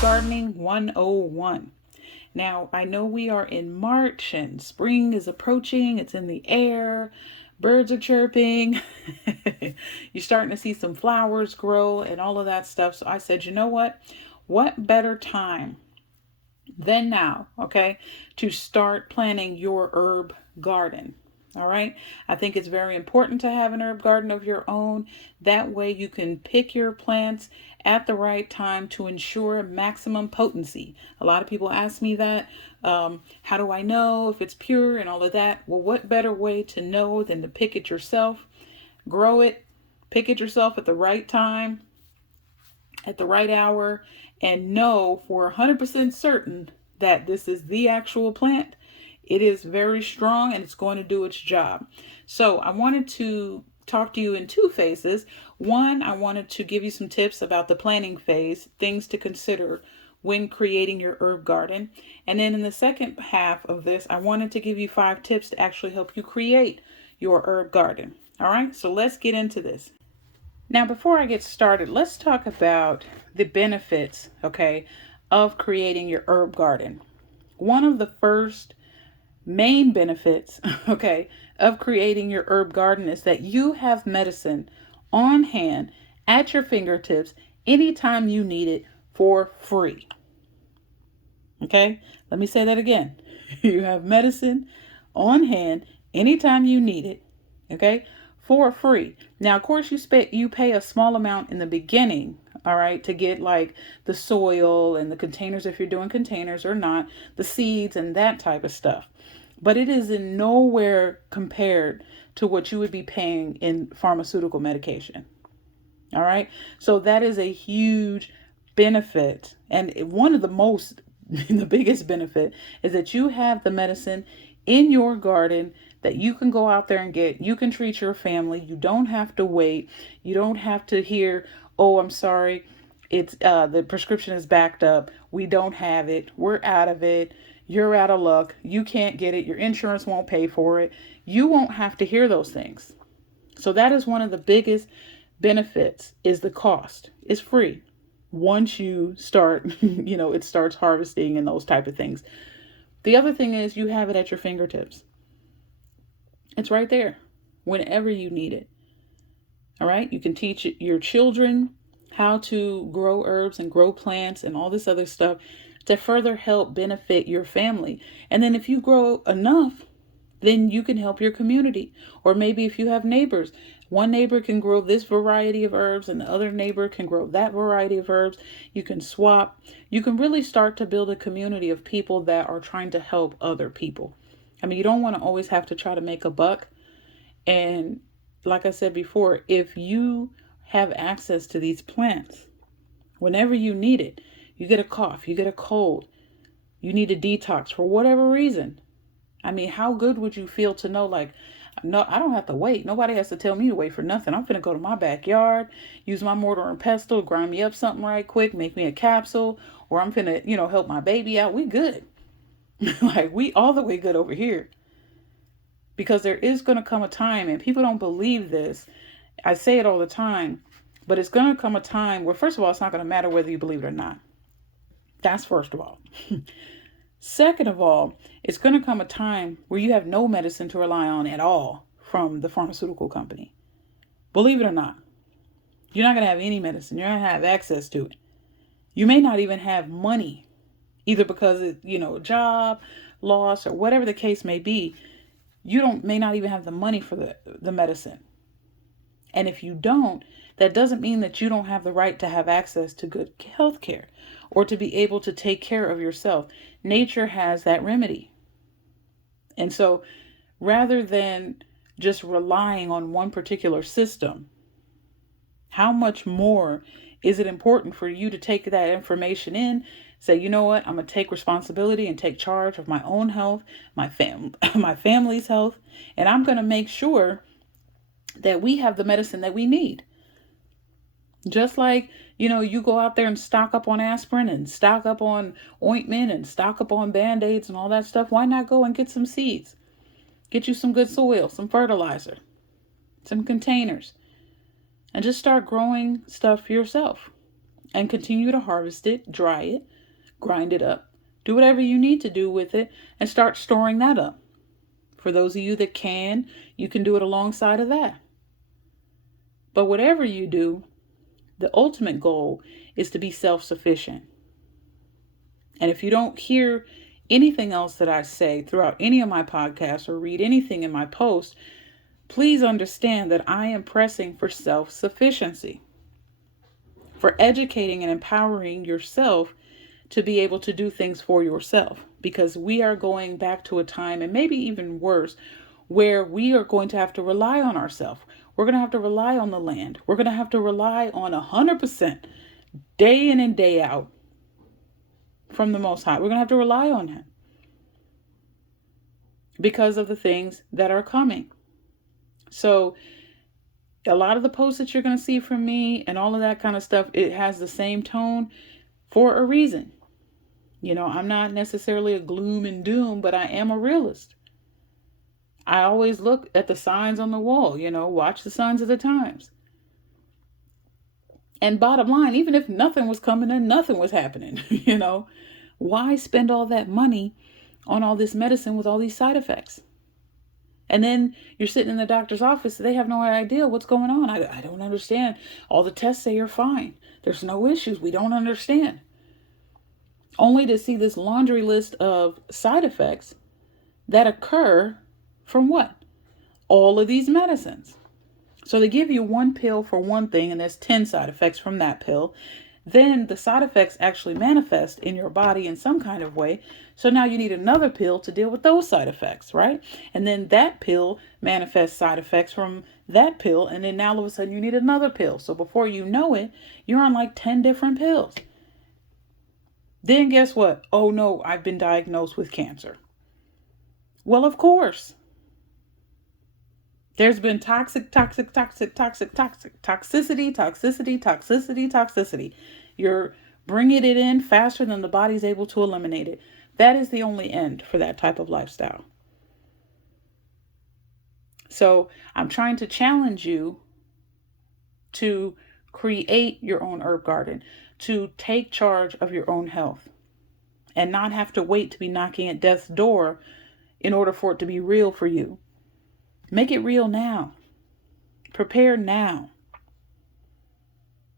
Gardening 101. Now, I know we are in March and spring is approaching, it's in the air, birds are chirping, you're starting to see some flowers grow and all of that stuff. So I said, you know what? What better time than now, okay, to start planning your herb garden? All right. I think it's very important to have an herb garden of your own. That way you can pick your plants at the right time to ensure maximum potency. A lot of people ask me that. How do I know if it's pure and all of that? Well, what better way to know than to pick it yourself, grow it, pick it yourself at the right time, at the right hour, and know for 100% certain that this is the actual plant. It is very strong and it's going to do its job. So I wanted to talk to you in two phases. One, I wanted to give you some tips about the planning phase, things to consider when creating your herb garden. And then in the second half of this, I wanted to give you 5 tips to actually help you create your herb garden. All right, so let's get into this. Now, before I get started, let's talk about the benefits, okay, of creating your herb garden. One of the first main benefits, okay, of creating your herb garden is that you have medicine on hand at your fingertips anytime you need it for free. Okay, let me say that again. You have medicine on hand anytime you need it, okay, for free. Now, of course, you pay a small amount in the beginning, all right, to get like the soil and the containers if you're doing containers or not, the seeds and that type of stuff. But it is in nowhere compared to what you would be paying in pharmaceutical medication. All right. So that is a huge benefit. And one of the most, the biggest benefit is that you have the medicine in your garden that you can go out there and get. You can treat your family. You don't have to wait. You don't have to hear, oh, I'm sorry, it's the prescription is backed up. We don't have it. We're out of it. You're out of luck. You can't get it. Your insurance won't pay for it. You won't have to hear those things. So that is one of the biggest benefits is the cost. It's free. Once you start, it starts harvesting and those type of things. The other thing is you have it at your fingertips. It's right there whenever you need it. All right. You can teach your children how to grow herbs and grow plants and all this other stuff to further help benefit your family. And then if you grow enough, then you can help your community. Or maybe if you have neighbors, one neighbor can grow this variety of herbs and the other neighbor can grow that variety of herbs. You can swap. You can really start to build a community of people that are trying to help other people. I mean, you don't want to always have to try to make a buck. And like I said before, if you have access to these plants, whenever you need it, you get a cough, you get a cold, you need a detox for whatever reason. I mean, how good would you feel to know, like, no, I don't have to wait. Nobody has to tell me to wait for nothing. I'm finna go to my backyard, use my mortar and pestle, grind me up something right quick, make me a capsule, or I'm finna, help my baby out. We good. Like, we all the way good over here. Because there is going to come a time, and people don't believe this. I say it all the time, but it's going to come a time where, first of all, it's not going to matter whether you believe it or not. That's first of all. Second of all, it's going to come a time where you have no medicine to rely on at all from the pharmaceutical company. Believe it or not, you're not going to have any medicine. You're not going to have access to it. You may not even have money, either because of, job loss or whatever the case may be. You may not even have the money for the medicine. And if you don't, that doesn't mean that you don't have the right to have access to good health care or to be able to take care of yourself. Nature has that remedy. And so rather than just relying on one particular system, how much more is it important for you to take that information in, say, you know what, I'm going to take responsibility and take charge of my own health, my family's health, and I'm going to make sure that we have the medicine that we need. Just like, you go out there and stock up on aspirin and stock up on ointment and stock up on Band-Aids and all that stuff. Why not go and get some seeds? Get you some good soil, some fertilizer, some containers, and just start growing stuff yourself. and continue to harvest it, dry it, grind it up, do whatever you need to do with it, and start storing that up. For those of you that can, you can do it alongside of that. But whatever you do, the ultimate goal is to be self-sufficient. And if you don't hear anything else that I say throughout any of my podcasts or read anything in my posts, please understand that I am pressing for self-sufficiency, for educating and empowering yourself to be able to do things for yourself. Because we are going back to a time, and maybe even worse, where we are going to have to rely on ourselves. We're going to have to rely on the land. We're going to have to rely on 100% day in and day out from the Most High. We're going to have to rely on Him because of the things that are coming. So a lot of the posts that you're going to see from me and all of that kind of stuff, it has the same tone for a reason. You know, I'm not necessarily a gloom and doom, but I am a realist. I always look at the signs on the wall, watch the signs of the times. And bottom line, even if nothing was coming and nothing was happening, why spend all that money on all this medicine with all these side effects? And then you're sitting in the doctor's office, they have no idea what's going on. I don't understand. All the tests say you're fine. There's no issues. We don't understand. Only to see this laundry list of side effects that occur from what? All of these medicines. So they give you one pill for one thing, and there's 10 side effects from that pill. Then the side effects actually manifest in your body in some kind of way. So now you need another pill to deal with those side effects, right? And then that pill manifests side effects from that pill. And then now all of a sudden you need another pill. So before you know it, you're on like 10 different pills. Then guess what? Oh no, I've been diagnosed with cancer. Well, of course. There's been toxicity. You're bringing it in faster than the body's able to eliminate it. That is the only end for that type of lifestyle. So I'm trying to challenge you to create your own herb garden, to take charge of your own health, and not have to wait to be knocking at death's door in order for it to be real for you. Make it real now. Prepare now.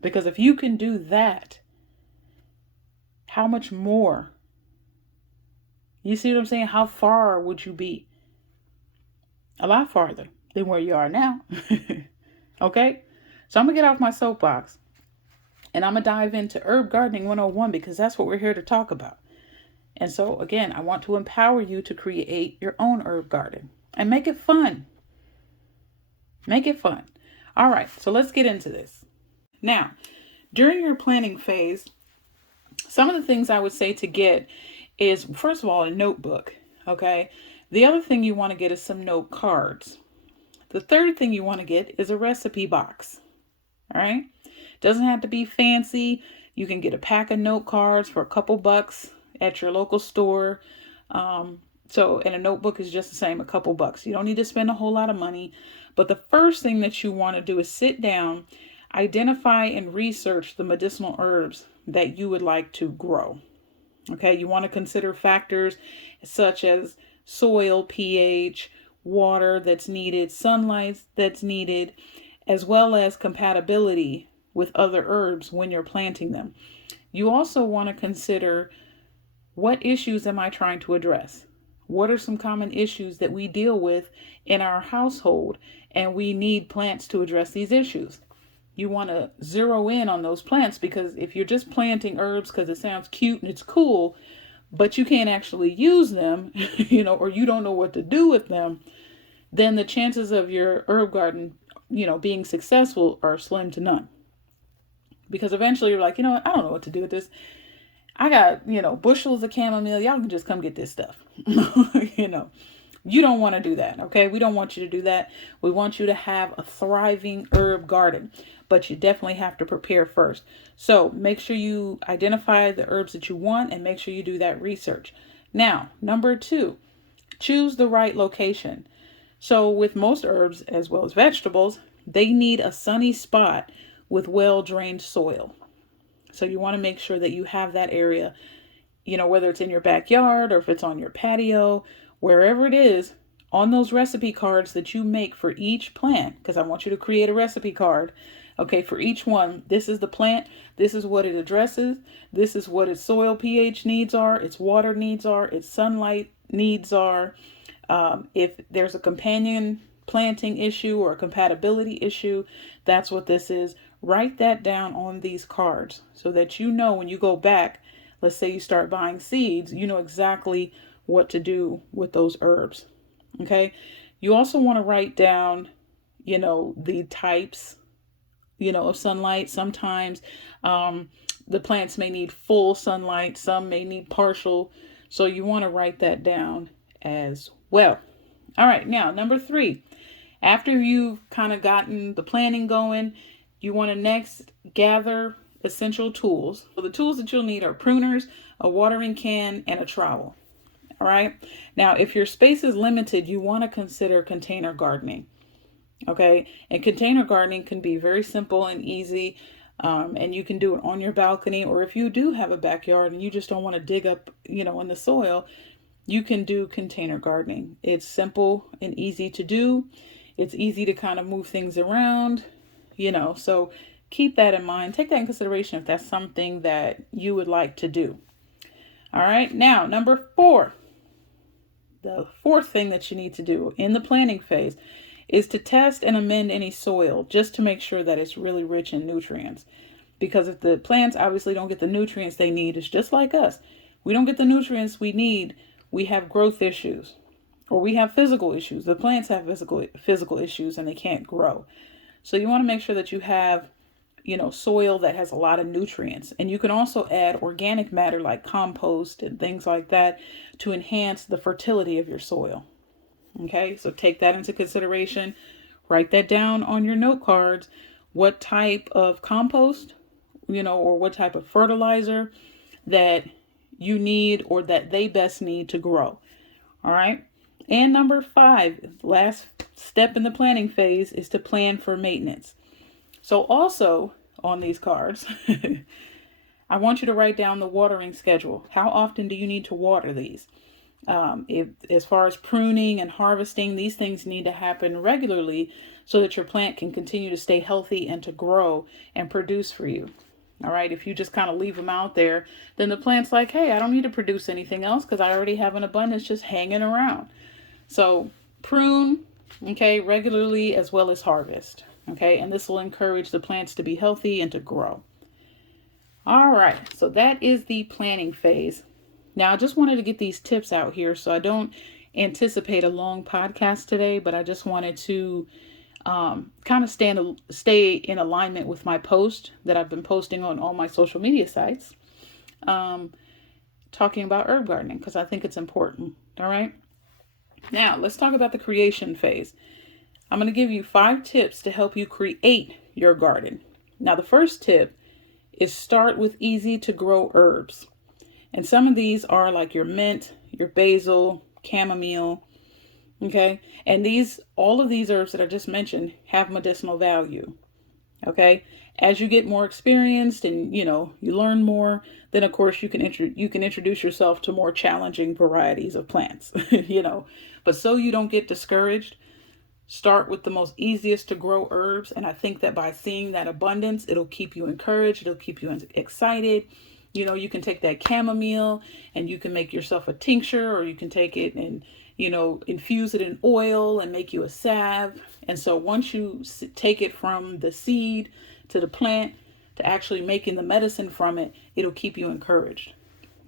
Because if you can do that, how much more? You see what I'm saying? How far would you be? A lot farther than where you are now. Okay? So I'm going to get off my soapbox and I'm going to dive into Herb Gardening 101 because that's what we're here to talk about. And so again, I want to empower you to create your own herb garden and make it fun. Make it fun. All right, so let's get into this. Now, during your planning phase, some of the things I would say to get is, first of all, a notebook, okay? The other thing you want to get is some note cards. The third thing you want to get is a recipe box, all right? Doesn't have to be fancy. You can get a pack of note cards for a couple bucks at your local store. And a notebook is just the same, a couple bucks. You don't need to spend a whole lot of money. But the first thing that you want to do is sit down, identify and research the medicinal herbs that you would like to grow. Okay, you want to consider factors such as soil, pH, water that's needed, sunlight that's needed, as well as compatibility with other herbs when you're planting them. You also want to consider, what issues am I trying to address? What are some common issues that we deal with in our household, and we need plants to address these issues? You want to zero in on those plants, because if you're just planting herbs because it sounds cute and it's cool, but you can't actually use them, or you don't know what to do with them, then the chances of your herb garden, being successful are slim to none. Because eventually you're like, I don't know what to do with this. I got, bushels of chamomile. Y'all can just come get this stuff. You don't want to do that. Okay. We don't want you to do that. We want you to have a thriving herb garden, but you definitely have to prepare first. So make sure you identify the herbs that you want and make sure you do that research. Now, number 2, choose the right location. So with most herbs as well as vegetables, they need a sunny spot with well-drained soil. So you want to make sure that you have that area, whether it's in your backyard or if it's on your patio, wherever it is, on those recipe cards that you make for each plant, because I want you to create a recipe card. Okay, for each one, this is the plant, this is what it addresses, this is what its soil pH needs are, its water needs are, its sunlight needs are. If there's a companion planting issue or a compatibility issue, that's what this is. Write that down on these cards so that when you go back, let's say you start buying seeds, you know exactly what to do with those herbs. Okay. You also want to write down, the types, of sunlight. Sometimes the plants may need full sunlight, some may need partial. So you want to write that down as well. All right. Now, number 3, after you've kind of gotten the planning going, you want to next gather essential tools. So the tools that you'll need are pruners, a watering can, and a trowel. All right. Now, if your space is limited, you want to consider container gardening. Okay. And container gardening can be very simple and easy. And you can do it on your balcony, or if you do have a backyard and you just don't want to dig up, in the soil, you can do container gardening. It's simple and easy to do. It's easy to kind of move things around, so keep that in mind. Take that in consideration if that's something that you would like to do. All right. Now, number 4, the 4th thing that you need to do in the planting phase is to test and amend any soil just to make sure that it's really rich in nutrients. Because if the plants obviously don't get the nutrients they need, it's just like us. We don't get the nutrients we need, we have growth issues, or we have physical issues. The plants have physical issues and they can't grow. So you want to make sure that you have, soil that has a lot of nutrients. And you can also add organic matter like compost and things like that to enhance the fertility of your soil. Okay, so take that into consideration. Write that down on your note cards. What type of compost, or what type of fertilizer that you need or that they best need to grow. All right. And number 5, last step in the planning phase, is to plan for maintenance. So also on these cards, I want you to write down the watering schedule. How often do you need to water these? If, as far as pruning and harvesting, these things need to happen regularly so that your plant can continue to stay healthy and to grow and produce for you. All right. If you just kind of leave them out there, then the plant's like, hey, I don't need to produce anything else because I already have an abundance just hanging around. So prune, okay, regularly as well as harvest. Okay. And this will encourage the plants to be healthy and to grow. All right. So that is the planning phase. Now, I just wanted to get these tips out here, so I don't anticipate a long podcast today, but I just wanted to kind of stay in alignment with my post that I've been posting on all my social media sites, talking about herb gardening because I think it's important. All right. Now, let's talk about the creation phase. I'm going to give you 5 tips to help you create your garden. Now, the first tip is start with easy to grow herbs. And some of these are like your mint, your basil, chamomile. Okay. And all of these herbs that I just mentioned have medicinal value. Okay. As you get more experienced and, you learn more, then of course you can introduce yourself to more challenging varieties of plants, but so you don't get discouraged, start with the most easiest to grow herbs. And I think that by seeing that abundance, it'll keep you encouraged. It'll keep you excited. You can take that chamomile and you can make yourself a tincture, or you can take it and, infuse it in oil and make you a salve. And so once you take it from the seed to the plant to actually making the medicine from it, it'll keep you encouraged.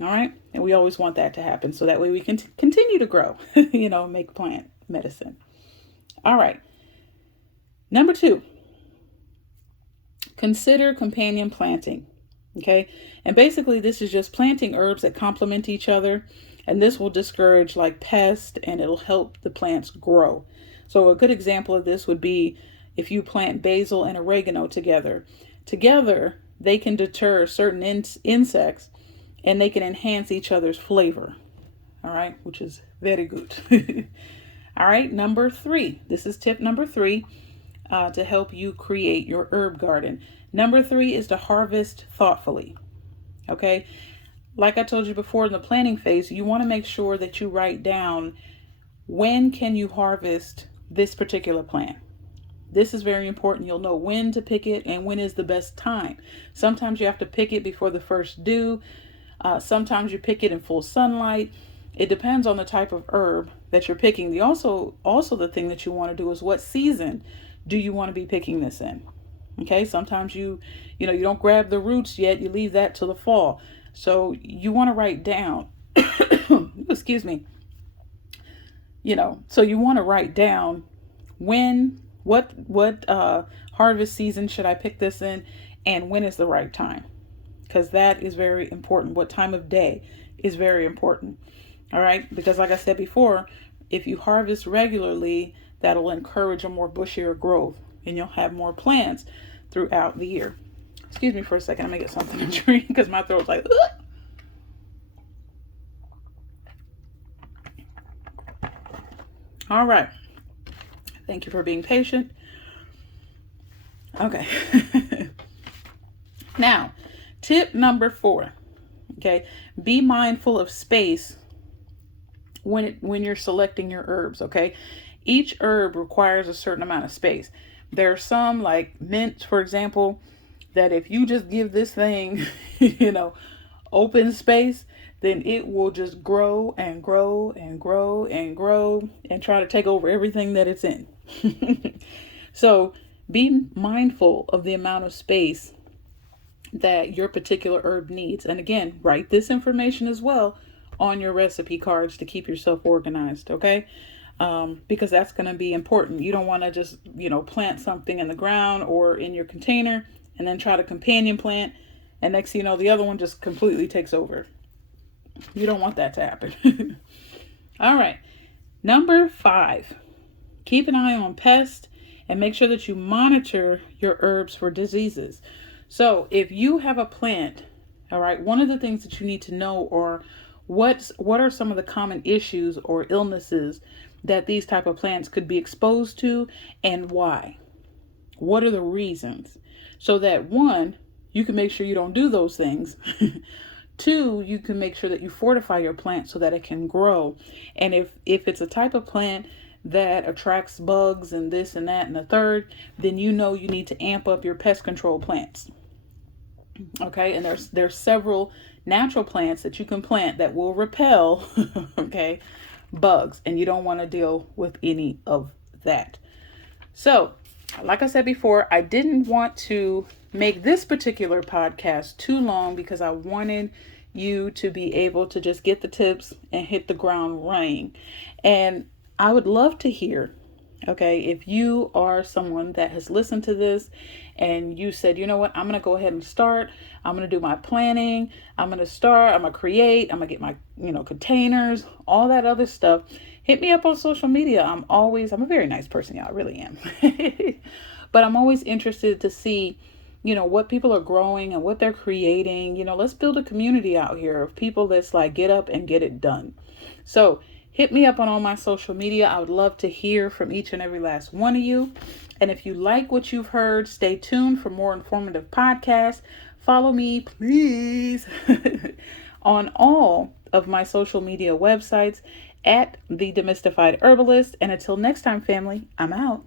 All right. And we always want that to happen so that way we can continue to grow, make plant medicine. All right. Number 2, consider companion planting. Okay. And basically this is just planting herbs that complement each other. And this will discourage like pests and it'll help the plants grow. So a good example of this would be if you plant basil and oregano together. Together, they can deter certain insects and they can enhance each other's flavor. All right. Which is very good. All right. Number 3. This is tip number 3 to help you create your herb garden. Number 3 is to harvest thoughtfully. Okay. Like I told you before, in the planning phase, you want to make sure that you write down when can you harvest this particular plant. This is very important. You'll know when to pick it and when is the best time. Sometimes you have to pick it before the first dew. Sometimes you pick it in full sunlight. It depends on the type of herb that you're picking. Also the thing that you want to do is what season do you want to be picking this in? Okay, sometimes you don't grab the roots yet. You leave that till the fall. So you want to write down, excuse me, so you want to write down what harvest season should I pick this in, and when is the right time? Because that is very important. What time of day is very important. All right. Because like I said before, if you harvest regularly, that'll encourage a more bushier growth and you'll have more plants throughout the year. Excuse me for a second. I'm going to get something to drink because my throat's like, ugh. All right. Thank you for being patient. Okay. Now, tip number 4. Okay. Be mindful of space when you're selecting your herbs. Okay. Each herb requires a certain amount of space. There are some, like mint, for example, that if you just give this thing, open space, then it will just grow and grow and grow and grow and try to take over everything that it's in. So be mindful of the amount of space that your particular herb needs. And again, write this information as well on your recipe cards to keep yourself organized, okay? Because that's going to be important. You don't want to just, plant something in the ground or in your container and then try to companion plant. And next thing you know, the other one just completely takes over. You don't want that to happen. All right. Number 5, keep an eye on pests and make sure that you monitor your herbs for diseases. So if you have a plant, all right, one of the things that you need to know are what are some of the common issues or illnesses that these type of plants could be exposed to and why? What are the reasons? So that 1, you can make sure you don't do those things. 2, you can make sure that you fortify your plant so that it can grow. And if it's a type of plant that attracts bugs and this and that and the third, then you need to amp up your pest control plants. Okay, and there's several natural plants that you can plant that will repel okay, bugs, and you don't want to deal with any of that. So, like I said before, I didn't want to make this particular podcast too long because I wanted you to be able to just get the tips and hit the ground running. And I would love to hear, okay, if you are someone that has listened to this and you said, you know what, I'm going to go ahead and start. I'm going to do my planning. I'm going to create. I'm going to get my, containers, all that other stuff. Hit me up on social media. I'm a very nice person, y'all. I really am. But I'm always interested to see, what people are growing and what they're creating. Let's build a community out here of people that's like, get up and get it done. So hit me up on all my social media. I would love to hear from each and every last one of you. And if you like what you've heard, stay tuned for more informative podcasts. Follow me, please, on all of my social media websites at The Demystified Herbalist. And until next time, family, I'm out.